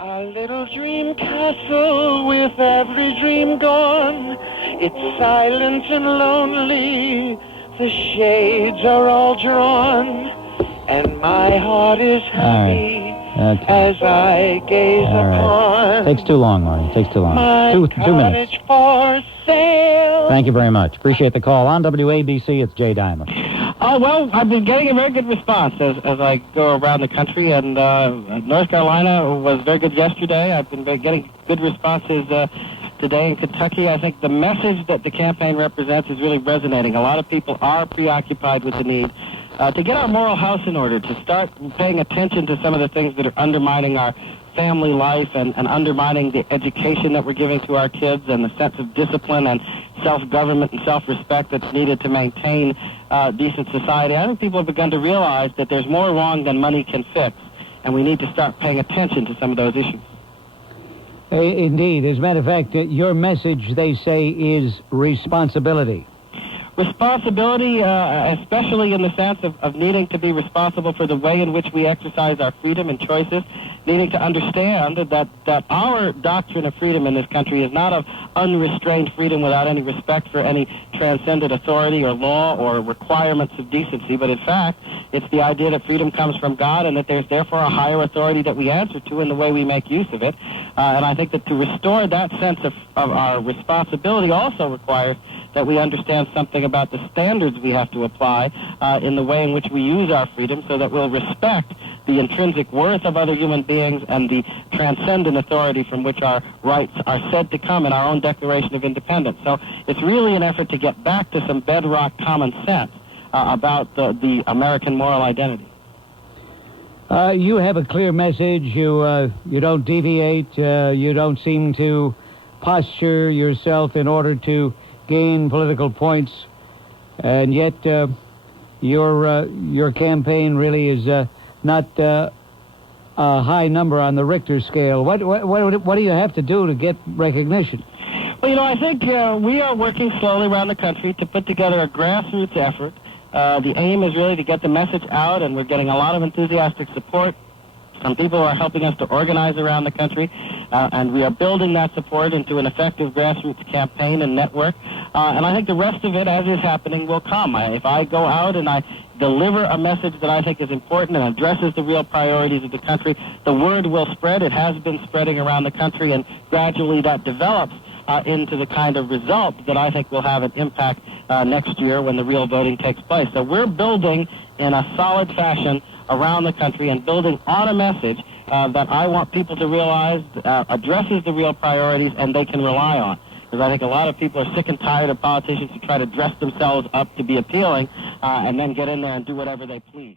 A little dream castle with every dream gone. It's silent and lonely. The shades are all drawn. And my heart is heavy as I gaze upon. Takes too long, Marty. Takes too long. Two minutes. For sale. Thank you very much. Appreciate the call. On WABC, it's Jay Diamond. Well, I've been getting a very good response as I go around the country, and North Carolina was very good yesterday. I've been getting good responses today in Kentucky. I think the message that the campaign represents is really resonating. A lot of people are preoccupied with the need to get our moral house in order, to start paying attention to some of the things that are undermining our family life and undermining the education that we're giving to our kids and the sense of discipline and self-government and self-respect that's needed to maintain decent society. I think people have begun to realize that there's more wrong than money can fix, and we need to start paying attention to some of those issues. Indeed. As a matter of fact, your message, they say, is responsibility. Responsibility, especially in the sense of needing to be responsible for the way in which we exercise our freedom and choices, needing to understand that our doctrine of freedom in this country is not of unrestrained freedom without any respect for any transcendent authority or law or requirements of decency, but in fact, it's the idea that freedom comes from God and that there's therefore a higher authority that we answer to in the way we make use of it. And I think that to restore that sense of our responsibility also requires that we understand something about the standards we have to apply in the way in which we use our freedom so that we'll respect the intrinsic worth of other human beings and the transcendent authority from which our rights are said to come in our own Declaration of Independence. So it's really an effort to get back to some bedrock common sense about the American moral identity. You have a clear message. You don't deviate. You don't seem to posture yourself in order to gain political points, and yet your campaign really is not a high number on the Richter scale. What do you have to do to get recognition? Well, I think we are working slowly around the country to put together a grassroots effort. The aim is really to get the message out, and we're getting a lot of enthusiastic support from people who are helping us to organize around the country, and we are building that support into an effective grassroots campaign and network. And I think the rest of it, as is happening, will come. If I go out and I deliver a message that I think is important and addresses the real priorities of the country, the word will spread. It has been spreading around the country, and gradually that develops into the kind of result that I think will have an impact next year when the real voting takes place. So we're building in a solid fashion around the country and building on a message that I want people to realize addresses the real priorities and they can rely on. Because I think a lot of people are sick and tired of politicians who try to dress themselves up to be appealing and then get in there and do whatever they please.